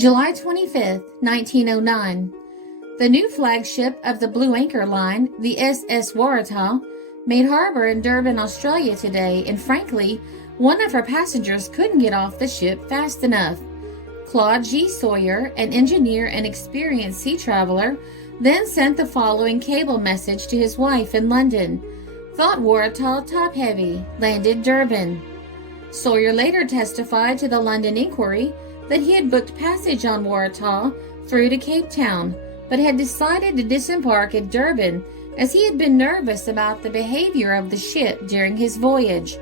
July 25th, 1909. The new flagship of the Blue Anchor Line, the SS Waratah, made harbor in Durban, Australia today, and frankly, one of her passengers couldn't get off the ship fast enough. Claude G. Sawyer, an engineer and experienced sea traveler, then sent the following cable message to his wife in London. Thought Waratah top-heavy, landed Durban. Sawyer later testified to the London Inquiry that he had booked passage on Waratah through to Cape Town, but had decided to disembark at Durban as he had been nervous about the behavior of the ship during his voyage.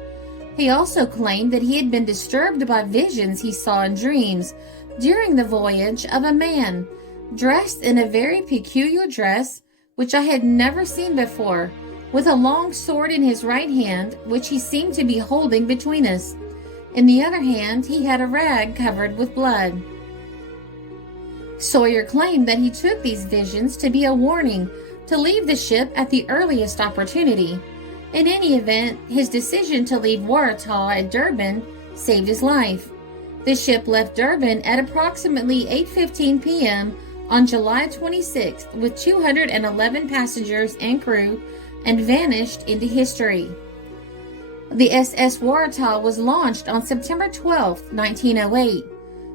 He also claimed that he had been disturbed by visions he saw in dreams during the voyage of a man dressed in a very peculiar dress which I had never seen before, with a long sword in his right hand which he seemed to be holding between us. In the other hand, he had a rag covered with blood. Sawyer claimed that he took these visions to be a warning to leave the ship at the earliest opportunity. In any event, his decision to leave Waratah at Durban saved his life. The ship left Durban at approximately 8:15 p.m. on July 26th with 211 passengers and crew and vanished into history. The SS Waratah was launched on September 12, 1908.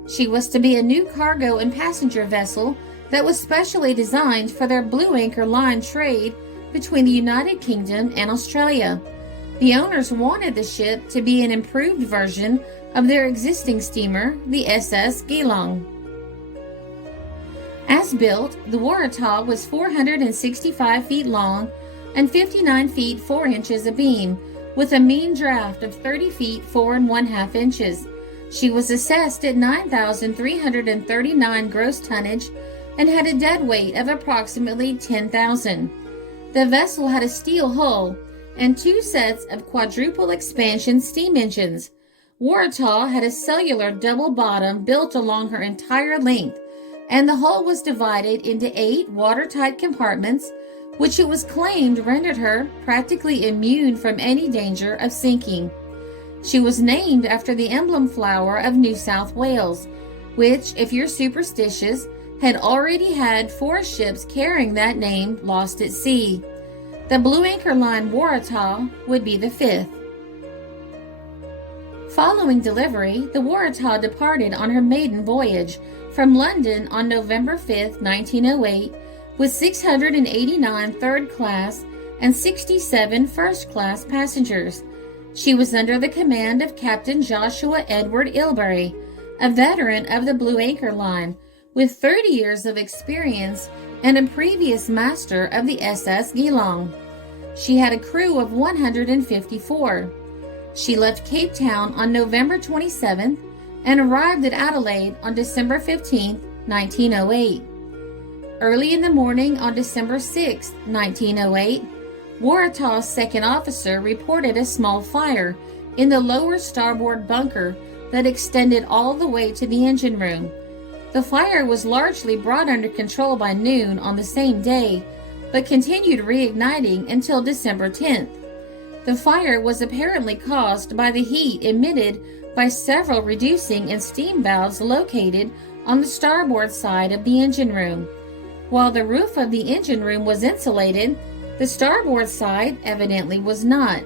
She was to be a new cargo and passenger vessel that was specially designed for their Blue Anchor Line trade between the United Kingdom and Australia. The owners wanted the ship to be an improved version of their existing steamer, the SS Geelong. As built, the Waratah was 465 feet long and 59 feet 4 inches abeam, with a mean draft of 30 feet 4 1/2 inches. She was assessed at 9,339 gross tonnage and had a dead weight of approximately 10,000. The vessel had a steel hull and 2 sets of quadruple expansion steam engines. Waratah had a cellular double bottom built along her entire length, and the hull was divided into 8 watertight compartments, which it was claimed rendered her practically immune from any danger of sinking. She was named after the emblem flower of New South Wales, which, if you're superstitious, had already had 4 ships carrying that name lost at sea. The Blue Anchor Line Waratah would be the 5th. Following delivery, the Waratah departed on her maiden voyage from London on November 5, 1908, with 689 third-class and 67 first-class passengers. She was under the command of Captain Joshua Edward Ilbery, a veteran of the Blue Anchor Line, with 30 years of experience and a previous master of the SS Geelong. She had a crew of 154. She left Cape Town on November 27th and arrived at Adelaide on December 15, 1908. Early in the morning on December 6, 1908, Waratah's second officer reported a small fire in the lower starboard bunker that extended all the way to the engine room. The fire was largely brought under control by noon on the same day, but continued reigniting until December 10th. The fire was apparently caused by the heat emitted by several reducing and steam valves located on the starboard side of the engine room. While the roof of the engine room was insulated, the starboard side evidently was not.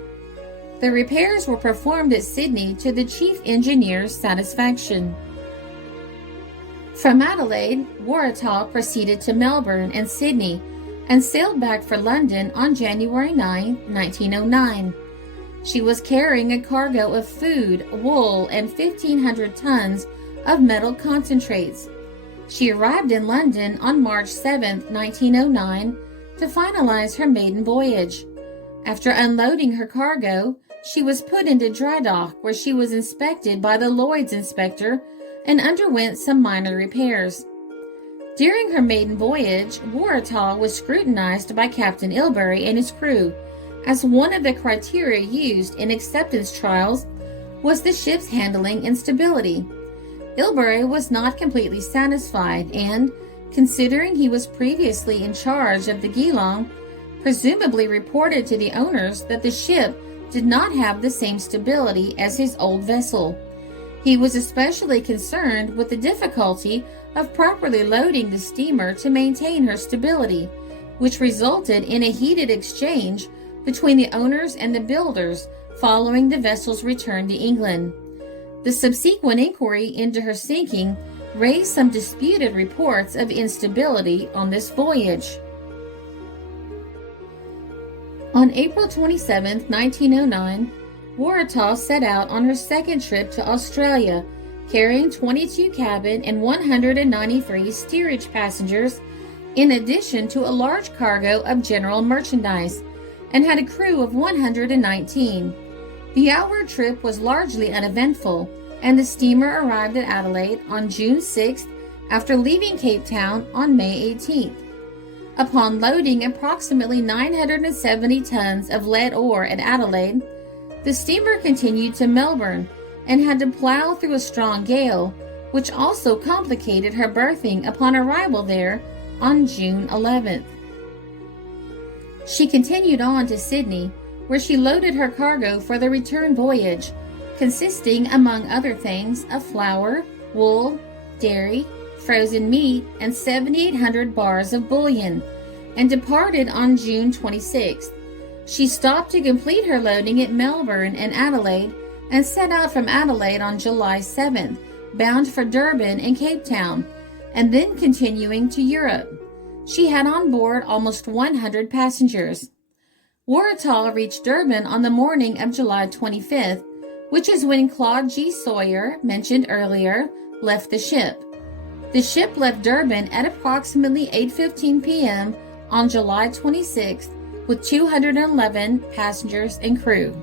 The repairs were performed at Sydney to the chief engineer's satisfaction. From Adelaide, Waratah proceeded to Melbourne and Sydney and sailed back for London on January 9, 1909. She was carrying a cargo of food, wool, and 1,500 tons of metal concentrates. She arrived in London on March 7, 1909, to finalize her maiden voyage. After unloading her cargo, she was put into dry dock where she was inspected by the Lloyd's inspector and underwent some minor repairs. During her maiden voyage, Waratah was scrutinized by Captain Ilbery and his crew, as one of the criteria used in acceptance trials was the ship's handling and stability. Ilbery was not completely satisfied and, considering he was previously in charge of the Geelong, presumably reported to the owners that the ship did not have the same stability as his old vessel. He was especially concerned with the difficulty of properly loading the steamer to maintain her stability, which resulted in a heated exchange between the owners and the builders following the vessel's return to England. The subsequent inquiry into her sinking raised some disputed reports of instability on this voyage. On April 27, 1909, Waratah set out on her second trip to Australia, carrying 22 cabin and 193 steerage passengers, in addition to a large cargo of general merchandise, and had a crew of 119. The outward trip was largely uneventful, and the steamer arrived at Adelaide on June 6th after leaving Cape Town on May 18th. Upon loading approximately 970 tons of lead ore at Adelaide, the steamer continued to Melbourne and had to plow through a strong gale, which also complicated her berthing upon arrival there on June 11th. She continued on to Sydney, where she loaded her cargo for the return voyage, consisting, among other things, of flour, wool, dairy, frozen meat, and 7,800 bars of bullion, and departed on June 26th. She stopped to complete her loading at Melbourne and Adelaide, and set out from Adelaide on July 7th, bound for Durban and Cape Town, and then continuing to Europe. She had on board almost 100 passengers. Waratah reached Durban on the morning of July 25th, which is when Claude G. Sawyer, mentioned earlier, left the ship. The ship left Durban at approximately 8:15 p.m. on July 26th with 211 passengers and crew.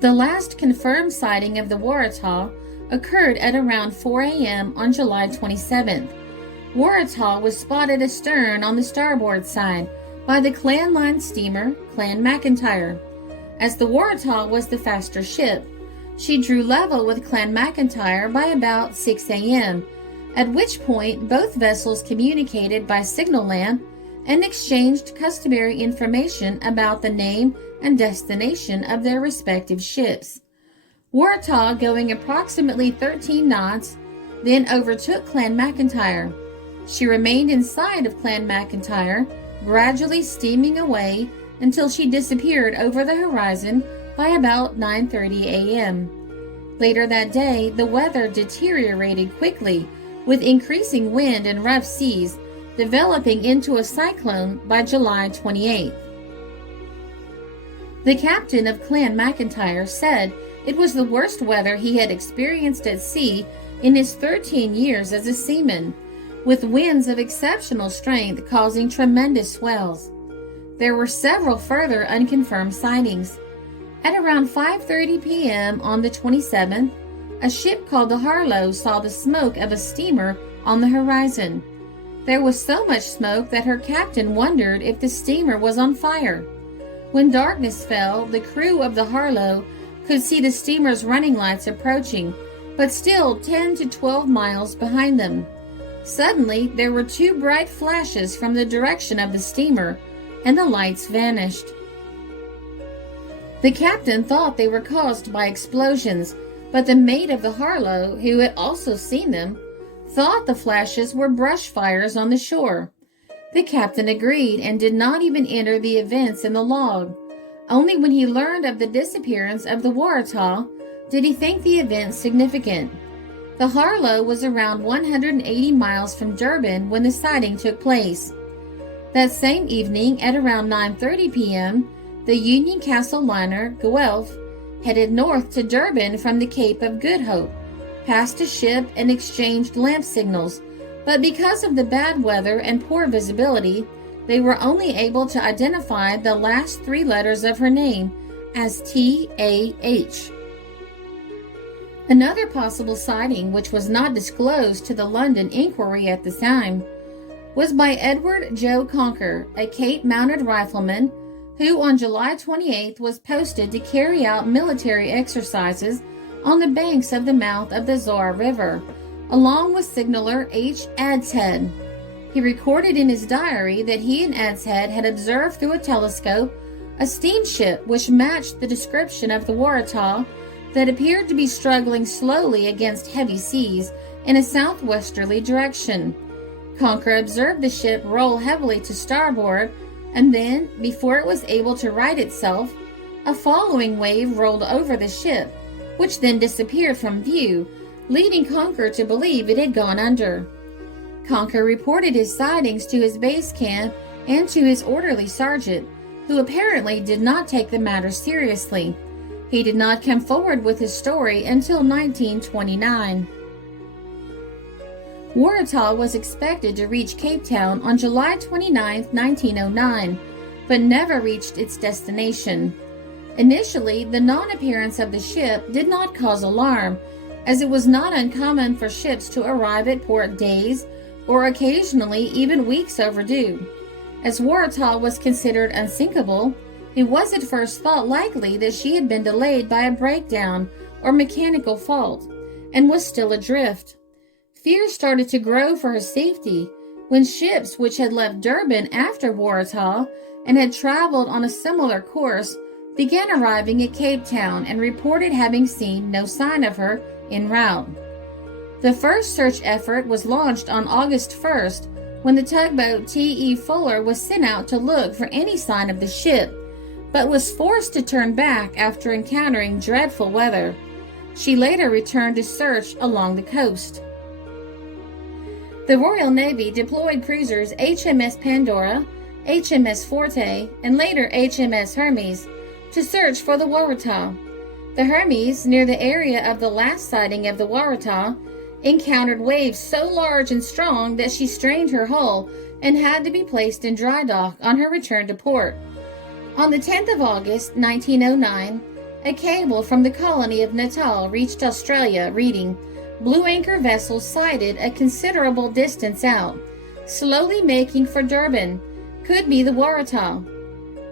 The last confirmed sighting of the Waratah occurred at around 4 a.m. on July 27th. Waratah was spotted astern on the starboard side by the Clan Line steamer Clan McIntyre. As the Waratah was the faster ship, she drew level with Clan McIntyre by about 6 a.m., at which point both vessels communicated by signal lamp and exchanged customary information about the name and destination of their respective ships. Waratah, going approximately 13 knots, then overtook Clan McIntyre. She remained in sight of Clan McIntyre, gradually steaming away until she disappeared over the horizon by about 9:30 a.m. Later that day, the weather deteriorated quickly, with increasing wind and rough seas, developing into a cyclone by July 28th. The captain of Clan McIntyre said it was the worst weather he had experienced at sea in his 13 years as a seaman, with winds of exceptional strength causing tremendous swells. There were several further unconfirmed sightings. At around 5:30 p.m. on the 27th, a ship called the Harlow saw the smoke of a steamer on the horizon. There was so much smoke that her captain wondered if the steamer was on fire. When darkness fell, the crew of the Harlow could see the steamer's running lights approaching, but still 10 to 12 miles behind them. Suddenly, there were two bright flashes from the direction of the steamer, and the lights vanished. The captain thought they were caused by explosions, but the mate of the Harlow, who had also seen them, thought the flashes were brush fires on the shore. The captain agreed and did not even enter the events in the log. Only when he learned of the disappearance of the Waratah did he think the event significant. The Harlow was around 180 miles from Durban when the sighting took place. That same evening at around 9:30 p.m., the Union Castle liner Guelph headed north to Durban from the Cape of Good Hope, passed a ship and exchanged lamp signals, but because of the bad weather and poor visibility, they were only able to identify the last three letters of her name as T-A-H. Another possible sighting, which was not disclosed to the London inquiry at the time, was by Edward Joe Conker, a Cape Mounted rifleman who on July 28th was posted to carry out military exercises on the banks of the mouth of the Zoar River, along with signaller H. Adshead. He recorded in his diary that he and Adshead had observed through a telescope a steamship which matched the description of the Waratah that appeared to be struggling slowly against heavy seas in a southwesterly direction. Conker observed the ship roll heavily to starboard, and then, before it was able to right itself, a following wave rolled over the ship, which then disappeared from view, leading Conker to believe it had gone under. Conker reported his sightings to his base camp and to his orderly sergeant, who apparently did not take the matter seriously. He did not come forward with his story until 1929. Waratah was expected to reach Cape Town on July 29, 1909, but never reached its destination. Initially, the non-appearance of the ship did not cause alarm, as it was not uncommon for ships to arrive at port days or occasionally even weeks overdue. As Waratah was considered unsinkable, it was at first thought likely that she had been delayed by a breakdown or mechanical fault and was still adrift. Fear started to grow for her safety when ships which had left Durban after Waratah and had traveled on a similar course began arriving at Cape Town and reported having seen no sign of her en route. The first search effort was launched on August 1st when the tugboat T.E. Fuller was sent out to look for any sign of the ship, but was forced to turn back after encountering dreadful weather. She later returned to search along the coast. The Royal Navy deployed cruisers HMS Pandora, HMS Forte, and later HMS Hermes to search for the Waratah. The Hermes, near the area of the last sighting of the Waratah, encountered waves so large and strong that she strained her hull and had to be placed in dry dock on her return to port. On the 10th of August, 1909, a cable from the colony of Natal reached Australia reading, "Blue anchor vessel sighted a considerable distance out, slowly making for Durban. Could be the Waratah."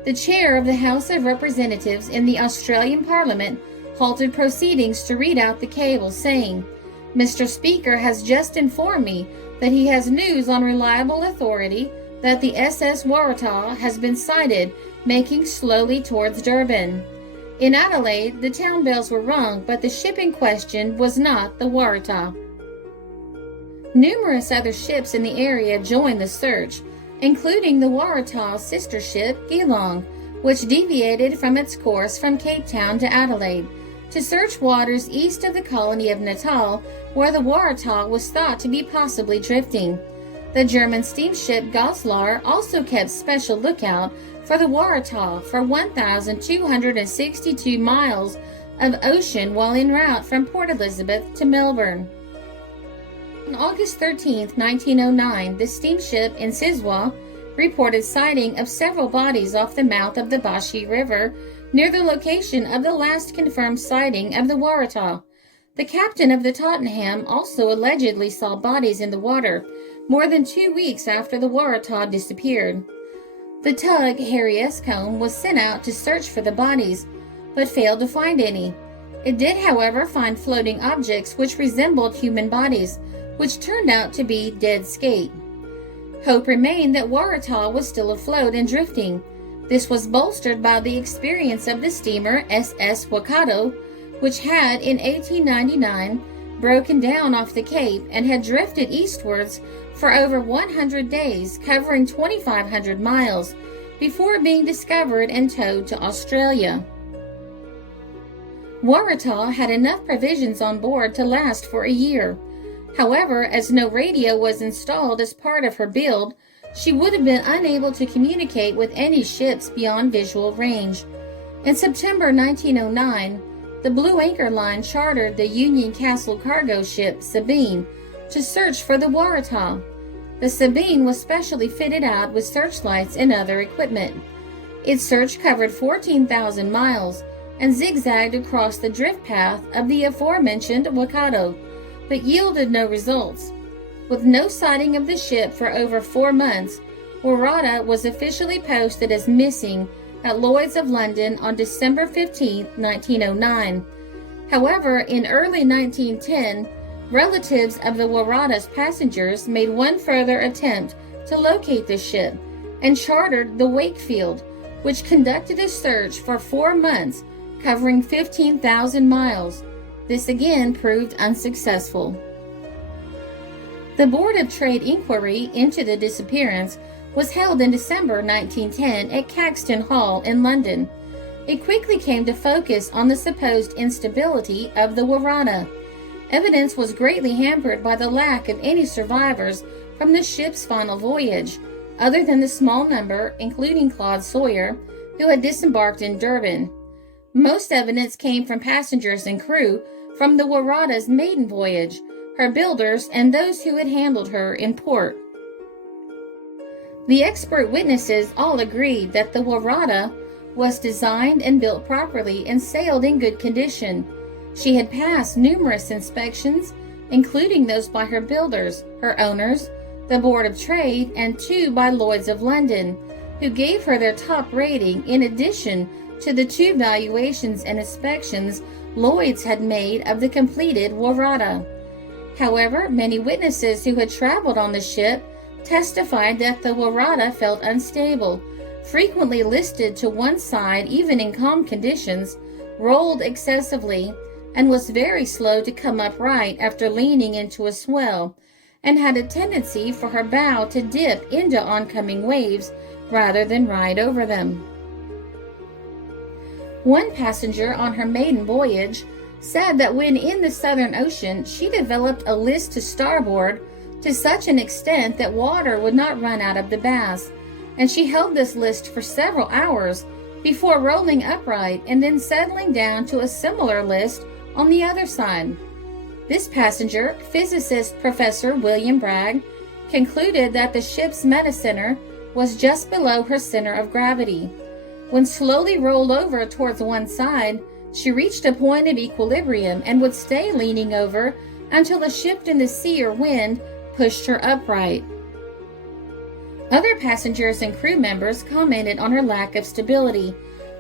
The chair of the House of Representatives in the Australian Parliament halted proceedings to read out the cable, saying, "Mr. Speaker has just informed me that he has news on reliable authority that the SS Waratah has been sighted making slowly towards Durban." In Adelaide, the town bells were rung, but the ship in question was not the Waratah. Numerous other ships in the area joined the search, including the Waratah's sister ship, Geelong, which deviated from its course from Cape Town to Adelaide to search waters east of the colony of Natal, where the Waratah was thought to be possibly drifting. The German steamship Goslar also kept special lookout for the Waratah for 1,262 miles of ocean while en route from Port Elizabeth to Melbourne. On August 13, 1909, the steamship Insizwa reported sighting of several bodies off the mouth of the Bashi River near the location of the last confirmed sighting of the Waratah. The captain of the Tottenham also allegedly saw bodies in the water more than 2 weeks after the Waratah disappeared. The tug Harry Escombe was sent out to search for the bodies, but failed to find any. It did, however, find floating objects which resembled human bodies, which turned out to be dead skate. Hope remained that Waratah was still afloat and drifting. This was bolstered by the experience of the steamer SS Waikato, which had, in 1899, broken down off the Cape and had drifted eastwards for over 100 days, covering 2,500 miles, before being discovered and towed to Australia. Waratah had enough provisions on board to last for a year. However, as no radio was installed as part of her build, she would have been unable to communicate with any ships beyond visual range. In September 1909, the Blue Anchor Line chartered the Union Castle cargo ship Sabine to search for the Waratah. The Sabine was specially fitted out with searchlights and other equipment. Its search covered 14,000 miles and zigzagged across the drift path of the aforementioned Waikato, but yielded no results. With no sighting of the ship for over 4 months, Waratah was officially posted as missing at Lloyd's of London on December 15, 1909. However, in early 1910, relatives of the Waratah's passengers made one further attempt to locate the ship and chartered the Wakefield, which conducted a search for 4 months, covering 15,000 miles. This again proved unsuccessful. The Board of Trade inquiry into the disappearance was held in December 1910 at Caxton Hall in London. It quickly came to focus on the supposed instability of the Waratah. Evidence was greatly hampered by the lack of any survivors from the ship's final voyage, other than the small number, including Claude Sawyer, who had disembarked in Durban. Most evidence came from passengers and crew from the Waratah's maiden voyage, her builders, and those who had handled her in port. The expert witnesses all agreed that the Waratah was designed and built properly and sailed in good condition. She had passed numerous inspections, including those by her builders, her owners, the Board of Trade, and 2 by Lloyd's of London, who gave her their top rating in addition to the 2 valuations and inspections Lloyd's had made of the completed Waratah. However, many witnesses who had traveled on the ship testified that the Waratah felt unstable, frequently listed to one side even in calm conditions, rolled excessively, and was very slow to come upright after leaning into a swell, and had a tendency for her bow to dip into oncoming waves rather than ride over them. One passenger on her maiden voyage said that when in the Southern Ocean, she developed a list to starboard to such an extent that water would not run out of the baths, and she held this list for several hours before rolling upright and then settling down to a similar list on the other side. This passenger, physicist Professor William Bragg, concluded that the ship's metacenter was just below her center of gravity. When slowly rolled over towards one side, she reached a point of equilibrium and would stay leaning over until a shift in the sea or wind pushed her upright. Other passengers and crew members commented on her lack of stability,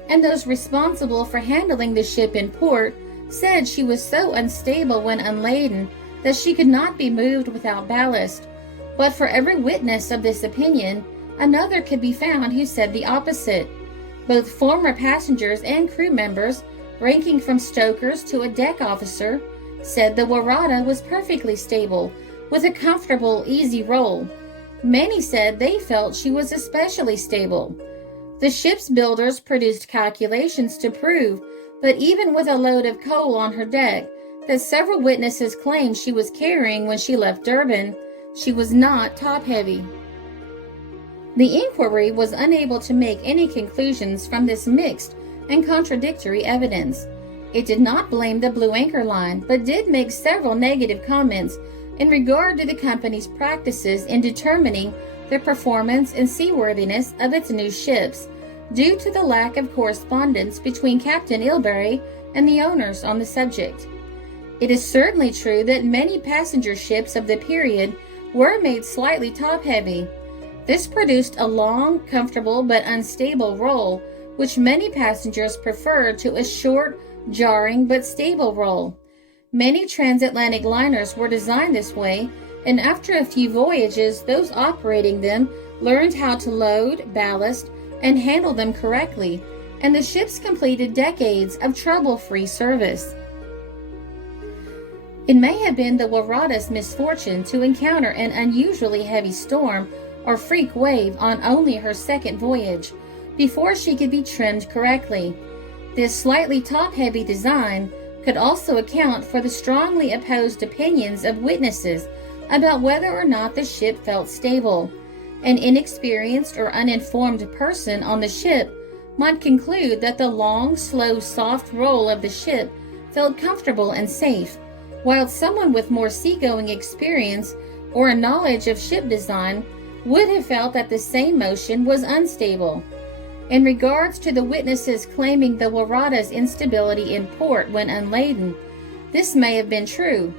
and those responsible for handling the ship in port said she was so unstable when unladen that she could not be moved without ballast. But for every witness of this opinion, another could be found who said the opposite. Both former passengers and crew members, ranking from stokers to a deck officer, said the Waratah was perfectly stable, with a comfortable, easy roll. Many said they felt she was especially stable. The ship's builders produced calculations to prove that even with a load of coal on her deck that several witnesses claimed she was carrying when she left Durban, she was not top-heavy. The inquiry was unable to make any conclusions from this mixed and contradictory evidence. It did not blame the Blue Anchor Line, but did make several negative comments in regard to the company's practices in determining the performance and seaworthiness of its new ships, due to the lack of correspondence between Captain Ilbery and the owners on the subject. It is certainly true that many passenger ships of the period were made slightly top-heavy. This produced a long, comfortable, but unstable roll, which many passengers preferred to a short, jarring, but stable roll. Many transatlantic liners were designed this way, and after a few voyages, those operating them learned how to load, ballast, and handle them correctly, and the ships completed decades of trouble-free service. It may have been the Waratah's misfortune to encounter an unusually heavy storm or freak wave on only her second voyage, before she could be trimmed correctly. This slightly top-heavy design could also account for the strongly opposed opinions of witnesses about whether or not the ship felt stable. An inexperienced or uninformed person on the ship might conclude that the long, slow, soft roll of the ship felt comfortable and safe, while someone with more seagoing experience or a knowledge of ship design would have felt that the same motion was unstable. In regards to the witnesses claiming the Waratah's instability in port when unladen, this may have been true.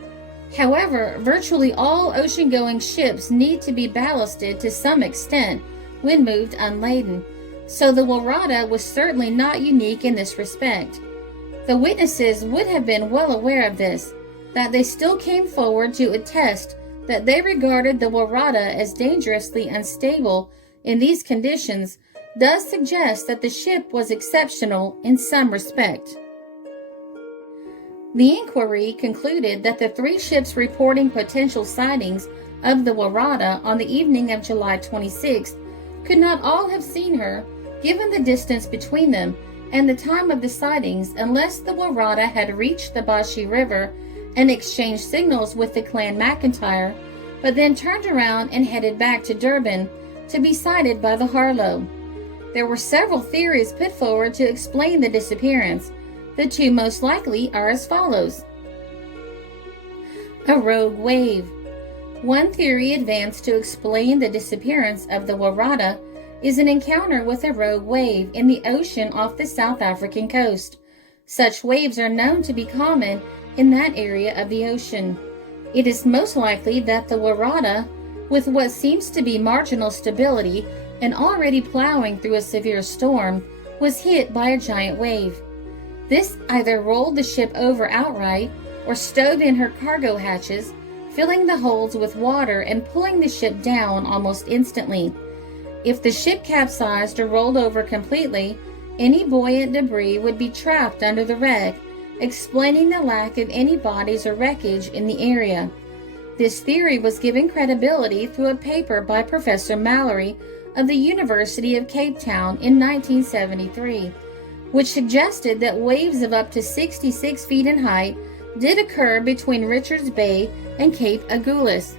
However, virtually all ocean-going ships need to be ballasted to some extent when moved unladen, so the Waratah was certainly not unique in this respect. The witnesses would have been well aware of this, that they still came forward to attest that they regarded the Waratah as dangerously unstable in these conditions does suggest that the ship was exceptional in some respect. The inquiry concluded that the 3 ships reporting potential sightings of the Waratah on the evening of July 26th could not all have seen her, given the distance between them and the time of the sightings, unless the Waratah had reached the Bashi River and exchanged signals with the Clan McIntyre, but then turned around and headed back to Durban to be sighted by the Harlow. There were several theories put forward to explain the disappearance. The 2 most likely are as follows. A rogue wave. One theory advanced to explain the disappearance of the Waratah is an encounter with a rogue wave in the ocean off the South African coast. Such waves are known to be common in that area of the ocean. It is most likely that the Waratah, with what seems to be marginal stability and already plowing through a severe storm, was hit by a giant wave. This either rolled the ship over outright or stove in her cargo hatches, filling the holds with water and pulling the ship down almost instantly. If the ship capsized or rolled over completely, any buoyant debris would be trapped under the wreck, explaining the lack of any bodies or wreckage in the area. This theory was given credibility through a paper by Professor Mallory of the University of Cape Town in 1973, which suggested that waves of up to 66 feet in height did occur between Richards Bay and Cape Agulhas.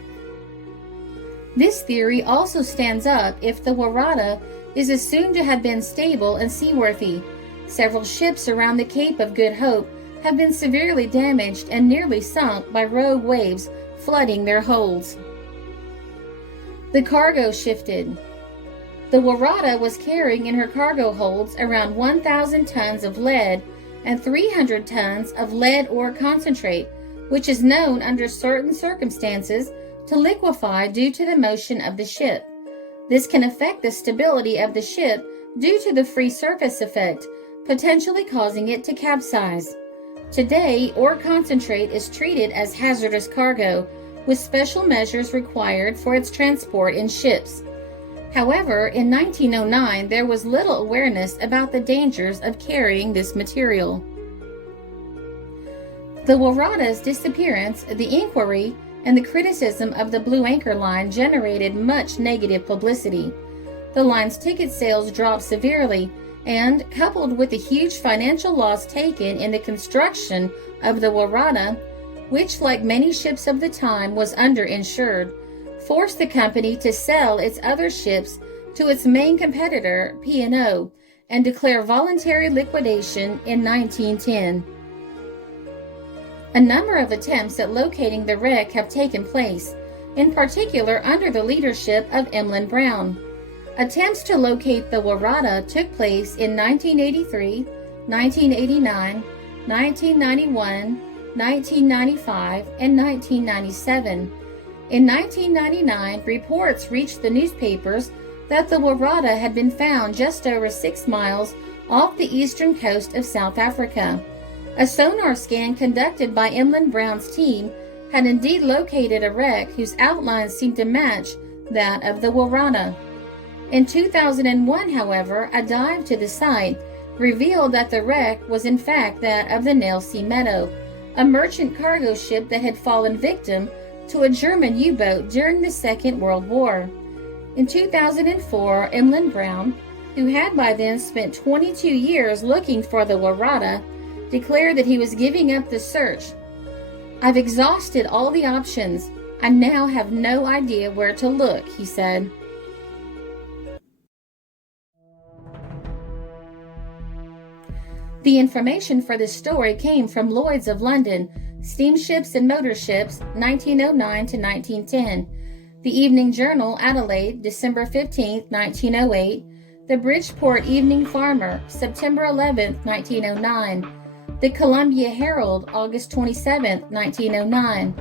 This theory also stands up if the Waratah is assumed to have been stable and seaworthy. Several ships around the Cape of Good Hope have been severely damaged and nearly sunk by rogue waves flooding their holds. The cargo shifted. The Waratah was carrying in her cargo holds around 1,000 tons of lead and 300 tons of lead ore concentrate, which is known under certain circumstances to liquefy due to the motion of the ship. This can affect the stability of the ship due to the free surface effect, potentially causing it to capsize. Today, ore concentrate is treated as hazardous cargo, with special measures required for its transport in ships. However, in 1909, there was little awareness about the dangers of carrying this material. The Waratah's disappearance, the inquiry, and the criticism of the Blue Anchor Line generated much negative publicity. The line's ticket sales dropped severely, and, coupled with the huge financial loss taken in the construction of the Waratah, which, like many ships of the time, was underinsured, forced the company to sell its other ships to its main competitor, P&O, and declare voluntary liquidation in 1910. A number of attempts at locating the wreck have taken place, in particular under the leadership of Emlyn Brown. Attempts to locate the Waratah took place in 1983, 1989, 1991, 1995, and 1997. In 1999, reports reached the newspapers that the Waratah had been found just over 6 miles off the eastern coast of South Africa. A sonar scan conducted by Emlyn Brown's team had indeed located a wreck whose outlines seemed to match that of the Waratah. In 2001, however, a dive to the site revealed that the wreck was in fact that of the Nailsea Meadow, a merchant cargo ship that had fallen victim to a German U-boat during the Second World War. In 2004, Emlyn Brown, who had by then spent 22 years looking for the Waratah, declared that he was giving up the search. "I've exhausted all the options. I now have no idea where to look," he said. The information for this story came from Lloyd's of London, Steamships and Motor Ships, 1909 to 1910, the Evening Journal, Adelaide, December 15, 1908, the Bridgeport Evening Farmer, September 11, 1909, the Columbia Herald, August 27, 1909,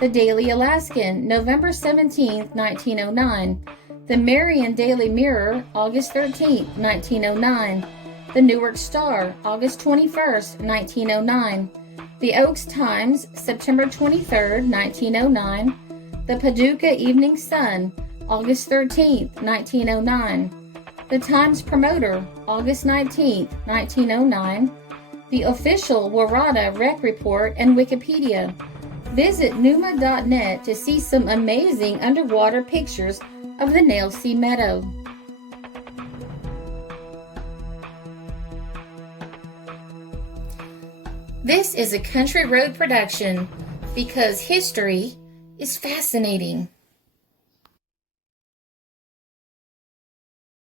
the Daily Alaskan, November 17, 1909, the Marion Daily Mirror, August 13, 1909, the Newark Star, August 21, 1909, the Oaks Times, September 23, 1909, the Paducah Evening Sun, August 13, 1909, the Times Promoter, August 19, 1909, the official Waratah Rec Report, and Wikipedia. Visit numa.net to see some amazing underwater pictures of the Nailsea Meadow. This is a Country Road production because history is fascinating.